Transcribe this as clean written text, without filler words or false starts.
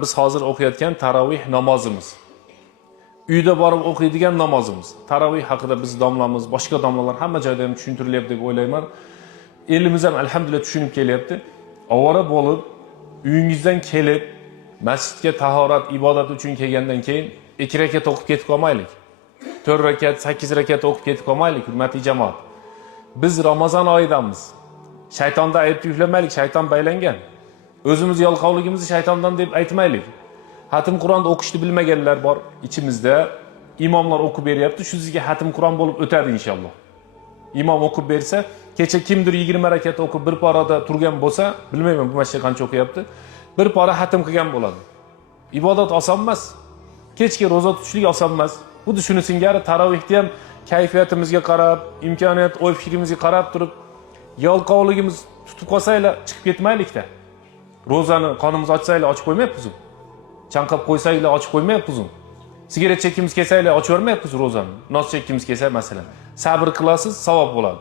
Biz hozir o'qiyotgan tarovih namozimiz. Uyda borib o'qiydigan namozimiz. Tarovih haqida biz domlamiz, boshqa domlalar hamma joyda ham tushuntirilyapti deb o'ylayman. Elimiz ham alhamdulillah tushunib kelyapti. Avvalo bo'lib, uyingizdan kelib, masjidga tahorat, ibodat uchun kelgandan keyin 2 rakat o'qib ketib qolmaylik. 4 rakat, 8 rakat o'qib ketib qolmaylik, hurmatli jamoat. Biz Ramazon oyidamiz. Shaytonda aybni yuklamaylik, shayton baylangan. O'zimiz yolqovligimizni shaytondan deb aytmaylik. Xatm Qur'onni o'qishni bilmaganlar bor ichimizda. Imomlar o'qib beryapti, shu sizga xatm Qur'on bo'lib o'tadi inshaalloh. Imom o'qib bersa, kecha kimdir 20 rakat o'qib bir parada turgan bo'lsa, bilmayman bu masjid qancha o'qiyapti, bir pora xatm qilgan bo'ladi. Ibodat oson emas. Kechga roza tutishlik oson emas. Xuddi shuni singari tarovihda ham kayfiyatimizga qarab, imkoniyat, o'y fikrimizga qarab turib, yolqovligimiz tutib qolsaylar chiqib ketmaylikda. Rozani qonimiz ochsaylar ochib qo'ymayapmiz. Chanqab qo'ysaylar ochib qo'ymayapmiz. Sigaret chekimiz kelsaylar ochib vermayapmiz rozani. Nos chekimiz kelsa masalan. Sabr qilasiz, savob bo'ladi.